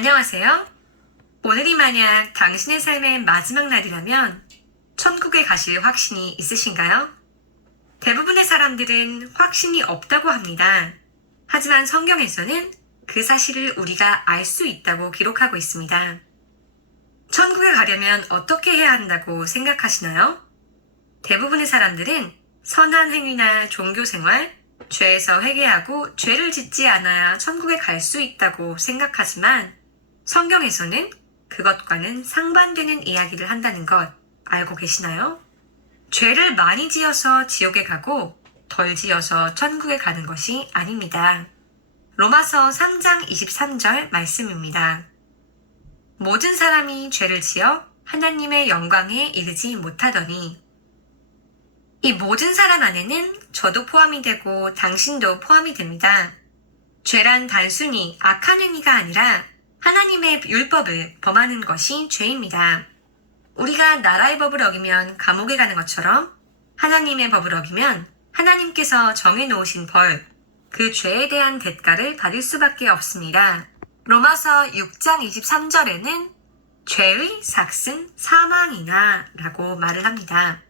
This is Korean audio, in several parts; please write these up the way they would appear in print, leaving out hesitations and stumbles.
안녕하세요. 오늘이 만약 당신의 삶의 마지막 날이라면 천국에 가실 확신이 있으신가요? 대부분의 사람들은 확신이 없다고 합니다. 하지만 성경에서는 그 사실을 우리가 알 수 있다고 기록하고 있습니다. 천국에 가려면 어떻게 해야 한다고 생각하시나요? 대부분의 사람들은 선한 행위나 종교 생활, 죄에서 회개하고 죄를 짓지 않아야 천국에 갈 수 있다고 생각하지만 성경에서는 그것과는 상반되는 이야기를 한다는 것 알고 계시나요? 죄를 많이 지어서 지옥에 가고 덜 지어서 천국에 가는 것이 아닙니다. 로마서 3장 23절 말씀입니다. 모든 사람이 죄를 지어 하나님의 영광에 이르지 못하더니 이 모든 사람 안에는 저도 포함이 되고 당신도 포함이 됩니다. 죄란 단순히 악한 행위가 아니라 하나님의 율법을 범하는 것이 죄입니다. 우리가 나라의 법을 어기면 감옥에 가는 것처럼 하나님의 법을 어기면 하나님께서 정해놓으신 벌, 그 죄에 대한 대가를 받을 수밖에 없습니다. 로마서 6장 23절에는 죄의 삭은 사망이나 라고 말을 합니다.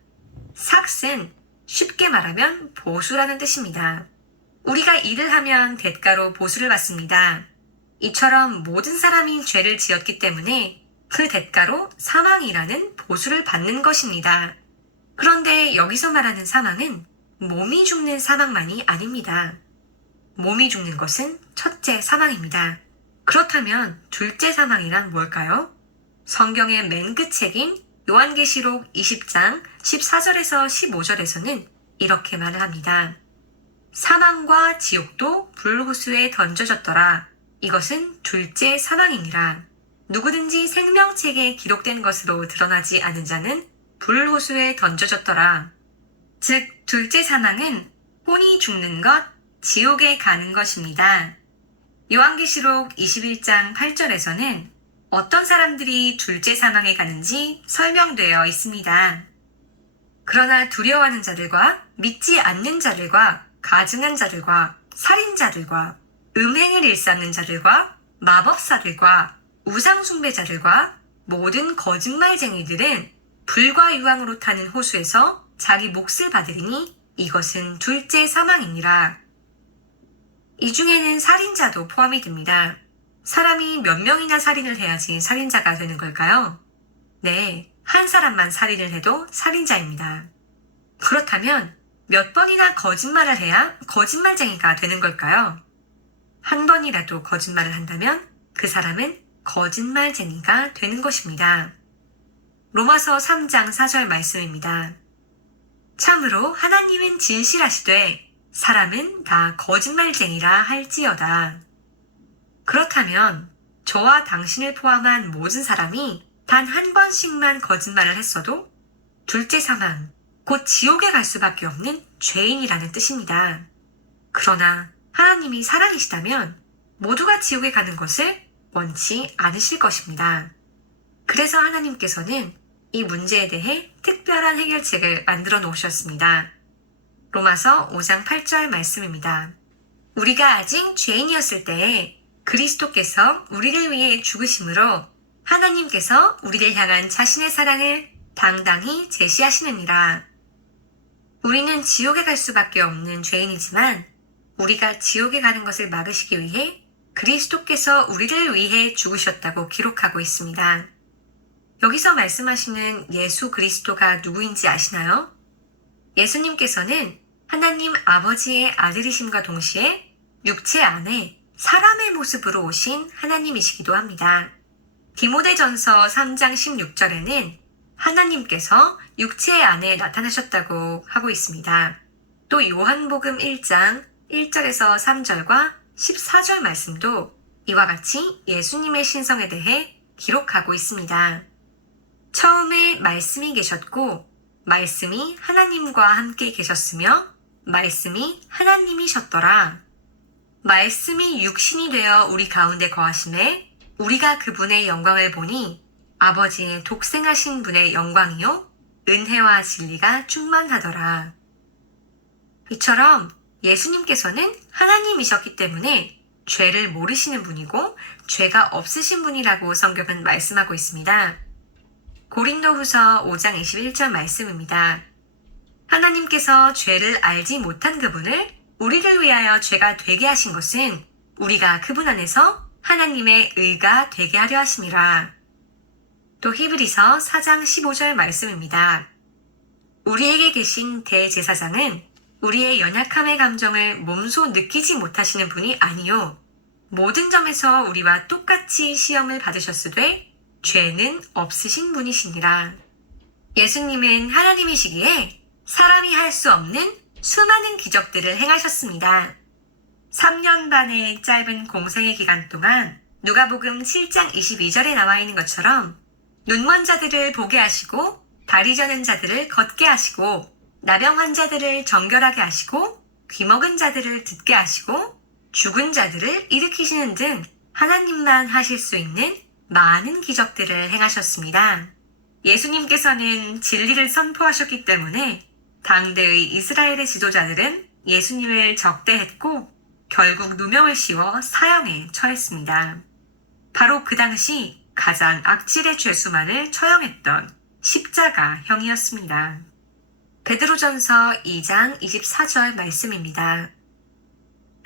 삭은 쉽게 말하면 보수라는 뜻입니다. 우리가 일을 하면 대가로 보수를 받습니다. 이처럼 모든 사람이 죄를 지었기 때문에 그 대가로 사망이라는 보수를 받는 것입니다. 그런데 여기서 말하는 사망은 몸이 죽는 사망만이 아닙니다. 몸이 죽는 것은 첫째 사망입니다. 그렇다면 둘째 사망이란 뭘까요? 성경의 맨 끝책인 요한계시록 20장 14절에서 15절에서는 이렇게 말을 합니다. 사망과 지옥도 불호수에 던져졌더라. 이것은 둘째 사망이니라. 누구든지 생명책에 기록된 것으로 드러나지 않은 자는 불호수에 던져졌더라. 즉, 둘째 사망은 혼이 죽는 것, 지옥에 가는 것입니다. 요한계시록 21장 8절에서는 어떤 사람들이 둘째 사망에 가는지 설명되어 있습니다. 그러나 두려워하는 자들과 믿지 않는 자들과 가증한 자들과 살인자들과 음행을 일삼는 자들과 마법사들과 우상숭배자들과 모든 거짓말쟁이들은 불과 유황으로 타는 호수에서 자기 몫을 받으리니 이것은 둘째 사망이니라. 이 중에는 살인자도 포함이 됩니다. 사람이 몇 명이나 살인을 해야지 살인자가 되는 걸까요? 네, 한 사람만 살인을 해도 살인자입니다. 그렇다면 몇 번이나 거짓말을 해야 거짓말쟁이가 되는 걸까요? 한 번이라도 거짓말을 한다면 그 사람은 거짓말쟁이가 되는 것입니다. 로마서 3장 4절 말씀입니다. 참으로 하나님은 진실하시되 사람은 다 거짓말쟁이라 할지어다. 그렇다면 저와 당신을 포함한 모든 사람이 단 한 번씩만 거짓말을 했어도 둘째 사망, 곧 지옥에 갈 수밖에 없는 죄인이라는 뜻입니다. 그러나 하나님이 사랑이시다면 모두가 지옥에 가는 것을 원치 않으실 것입니다. 그래서 하나님께서는 이 문제에 대해 특별한 해결책을 만들어 놓으셨습니다. 로마서 5장 8절 말씀입니다. 우리가 아직 죄인이었을 때에 그리스도께서 우리를 위해 죽으심으로 하나님께서 우리를 향한 자신의 사랑을 당당히 제시하시느니라. 우리는 지옥에 갈 수밖에 없는 죄인이지만 우리가 지옥에 가는 것을 막으시기 위해 그리스도께서 우리를 위해 죽으셨다고 기록하고 있습니다. 여기서 말씀하시는 예수 그리스도가 누구인지 아시나요? 예수님께서는 하나님 아버지의 아들이심과 동시에 육체 안에 사람의 모습으로 오신 하나님이시기도 합니다. 디모데전서 3장 16절에는 하나님께서 육체 안에 나타나셨다고 하고 있습니다. 또 요한복음 1장 1절에서 3절과 14절 말씀도 이와 같이 예수님의 신성에 대해 기록하고 있습니다. 처음에 말씀이 계셨고 말씀이 하나님과 함께 계셨으며 말씀이 하나님이셨더라. 말씀이 육신이 되어 우리 가운데 거하심에 우리가 그분의 영광을 보니 아버지의 독생하신 분의 영광이요 은혜와 진리가 충만하더라. 이처럼 예수님께서는 하나님이셨기 때문에 죄를 모르시는 분이고 죄가 없으신 분이라고 성경은 말씀하고 있습니다. 고린도후서 5장 21절 말씀입니다. 하나님께서 죄를 알지 못한 그분을 우리를 위하여 죄가 되게 하신 것은 우리가 그분 안에서 하나님의 의가 되게 하려 하심이라. 또 히브리서 4장 15절 말씀입니다. 우리에게 계신 대제사장은 우리의 연약함의 감정을 몸소 느끼지 못하시는 분이 아니요 모든 점에서 우리와 똑같이 시험을 받으셨으되 죄는 없으신 분이시니라. 예수님은 하나님이시기에 사람이 할 수 없는 수많은 기적들을 행하셨습니다. 3년 반의 짧은 공생의 기간 동안 누가복음 7장 22절에 나와 있는 것처럼 눈먼 자들을 보게 하시고 다리 저는 자들을 걷게 하시고 나병 환자들을 정결하게 하시고 귀먹은 자들을 듣게 하시고 죽은 자들을 일으키시는 등 하나님만 하실 수 있는 많은 기적들을 행하셨습니다. 예수님께서는 진리를 선포하셨기 때문에 당대의 이스라엘의 지도자들은 예수님을 적대했고 결국 누명을 씌워 사형에 처했습니다. 바로 그 당시 가장 악질의 죄수만을 처형했던 십자가형이었습니다. 베드로전서 2장 24절 말씀입니다.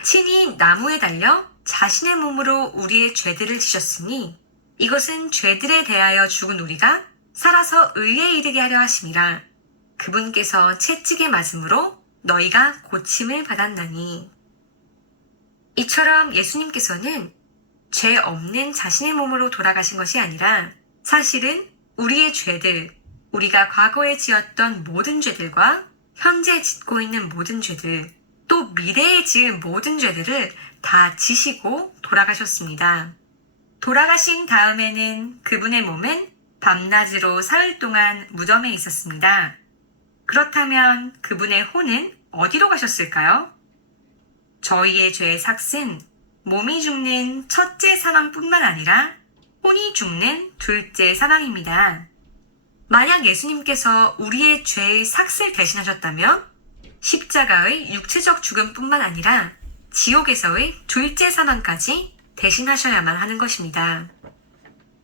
친히 나무에 달려 자신의 몸으로 우리의 죄들을 지셨으니 이것은 죄들에 대하여 죽은 우리가 살아서 의에 이르게 하려 하심이라. 그분께서 채찍에 맞음으로 너희가 고침을 받았나니. 이처럼 예수님께서는 죄 없는 자신의 몸으로 돌아가신 것이 아니라 사실은 우리의 죄들, 우리가 과거에 지었던 모든 죄들과 현재 짓고 있는 모든 죄들, 또 미래에 지을 모든 죄들을 다 지시고 돌아가셨습니다. 돌아가신 다음에는 그분의 몸은 밤낮으로 사흘 동안 무덤에 있었습니다. 그렇다면 그분의 혼은 어디로 가셨을까요? 저희의 죄의 삭은 몸이 죽는 첫째 사망뿐만 아니라 혼이 죽는 둘째 사망입니다. 만약 예수님께서 우리의 죄의 삭을 대신하셨다면 십자가의 육체적 죽음뿐만 아니라 지옥에서의 둘째 사망까지 대신하셔야만 하는 것입니다.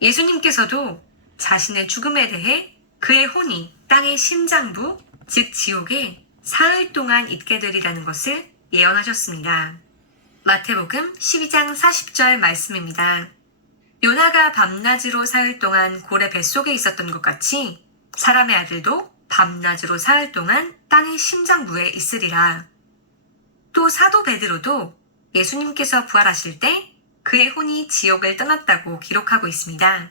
예수님께서도 자신의 죽음에 대해 그의 혼이 땅의 심장부, 즉 지옥에 사흘 동안 있게 되리라는 것을 예언하셨습니다. 마태복음 12장 40절 말씀입니다. 요나가 밤낮으로 사흘 동안 고래 뱃속에 있었던 것 같이 사람의 아들도 밤낮으로 사흘 동안 땅의 심장부에 있으리라. 또 사도 베드로도 예수님께서 부활하실 때 그의 혼이 지옥을 떠났다고 기록하고 있습니다.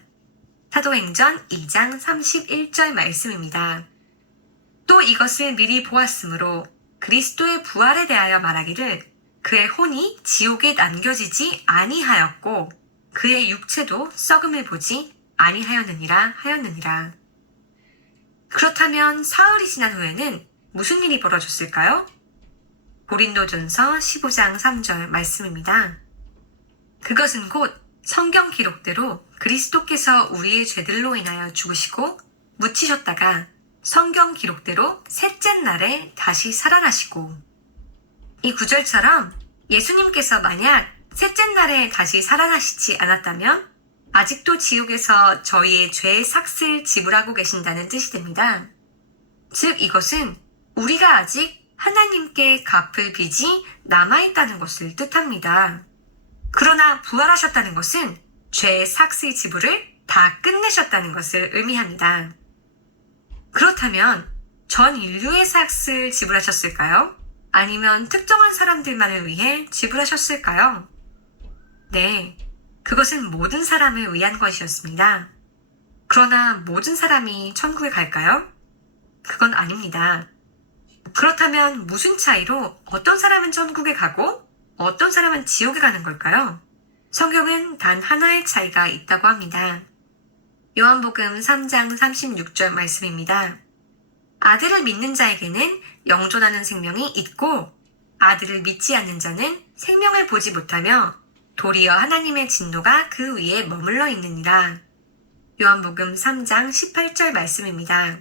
사도행전 2장 31절 말씀입니다. 또 이것을 미리 보았으므로 그리스도의 부활에 대하여 말하기를 그의 혼이 지옥에 남겨지지 아니하였고 그의 육체도 썩음을 보지 아니하였느니라 하였느니라. 그렇다면 사흘이 지난 후에는 무슨 일이 벌어졌을까요? 고린도전서 15장 3절 말씀입니다. 그것은 곧 성경 기록대로 그리스도께서 우리의 죄들로 인하여 죽으시고 묻히셨다가 성경 기록대로 셋째 날에 다시 살아나시고, 이 구절처럼 예수님께서 만약 셋째 날에 다시 살아나시지 않았다면 아직도 지옥에서 저희의 죄의 삭을 지불하고 계신다는 뜻이 됩니다. 즉 이것은 우리가 아직 하나님께 갚을 빚이 남아있다는 것을 뜻합니다. 그러나 부활하셨다는 것은 죄의 삭의 지불을 다 끝내셨다는 것을 의미합니다. 그렇다면 전 인류의 삭을 지불하셨을까요? 아니면 특정한 사람들만을 위해 지불하셨을까요? 네, 그것은 모든 사람을 위한 것이었습니다. 그러나 모든 사람이 천국에 갈까요? 그건 아닙니다. 그렇다면 무슨 차이로 어떤 사람은 천국에 가고 어떤 사람은 지옥에 가는 걸까요? 성경은 단 하나의 차이가 있다고 합니다. 요한복음 3장 36절 말씀입니다. 아들을 믿는 자에게는 영존하는 생명이 있고 아들을 믿지 않는 자는 생명을 보지 못하며 도리어 하나님의 진노가 그 위에 머물러 있느니라. 요한복음 3장 18절 말씀입니다.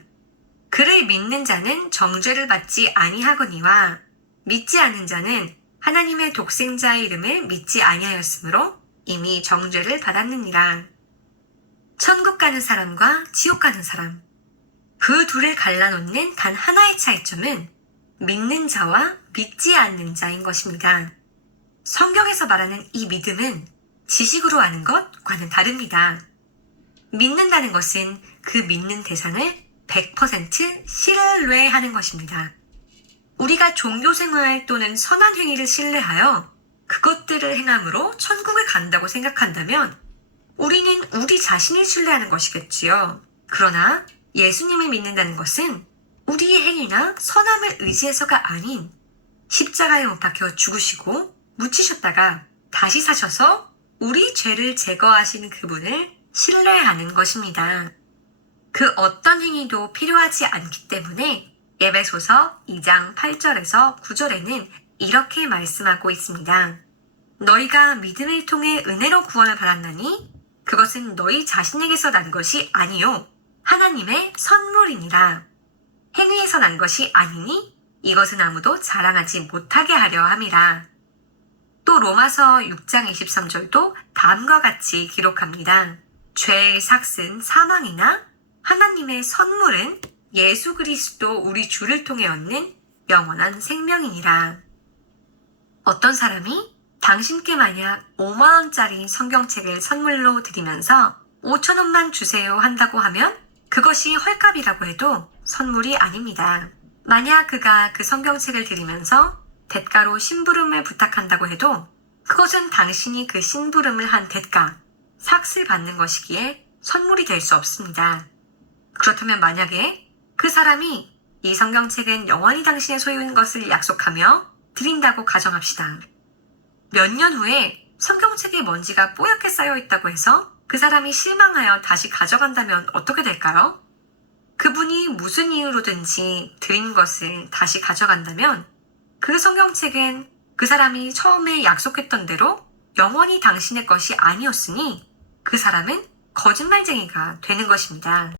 그를 믿는 자는 정죄를 받지 아니하거니와 믿지 않는 자는 하나님의 독생자의 이름을 믿지 아니하였으므로 이미 정죄를 받았느니라. 천국 가는 사람과 지옥 가는 사람, 그 둘을 갈라놓는 단 하나의 차이점은 믿는 자와 믿지 않는 자인 것입니다. 성경에서 말하는 이 믿음은 지식으로 아는 것과는 다릅니다. 믿는다는 것은 그 믿는 대상을 100% 신뢰하는 것입니다. 우리가 종교생활 또는 선한 행위를 신뢰하여 그것들을 행함으로 천국에 간다고 생각한다면 우리는 우리 자신을 신뢰하는 것이겠지요. 그러나 예수님을 믿는다는 것은 우리의 행위나 선함을 의지해서가 아닌 십자가에 못 박혀 죽으시고 묻히셨다가 다시 사셔서 우리 죄를 제거하신 그분을 신뢰하는 것입니다. 그 어떤 행위도 필요하지 않기 때문에 에베소서 2장 8절에서 9절에는 이렇게 말씀하고 있습니다. 너희가 믿음을 통해 은혜로 구원을 받았나니 그것은 너희 자신에게서 난 것이 아니요 하나님의 선물이니라. 행위에서 난 것이 아니니 이것은 아무도 자랑하지 못하게 하려 함이라. 또 로마서 6장 23절도 다음과 같이 기록합니다. 죄의 삭은 사망이나 하나님의 선물은 예수 그리스도 우리 주를 통해 얻는 영원한 생명이니라. 어떤 사람이 당신께 만약 5만원짜리 성경책을 선물로 드리면서 5천원만 주세요 한다고 하면 그것이 헐값이라고 해도 선물이 아닙니다. 만약 그가 그 성경책을 드리면서 대가로 심부름을 부탁한다고 해도 그것은 당신이 그 심부름을 한 대가, 삭을 받는 것이기에 선물이 될 수 없습니다. 그렇다면 만약에 그 사람이 이 성경책은 영원히 당신의 소유인 것을 약속하며 드린다고 가정합시다. 몇 년 후에 성경책에 먼지가 뽀얗게 쌓여 있다고 해서 그 사람이 실망하여 다시 가져간다면 어떻게 될까요? 그분이 무슨 이유로든지 드린 것을 다시 가져간다면 그 성경책은 그 사람이 처음에 약속했던 대로 영원히 당신의 것이 아니었으니 그 사람은 거짓말쟁이가 되는 것입니다.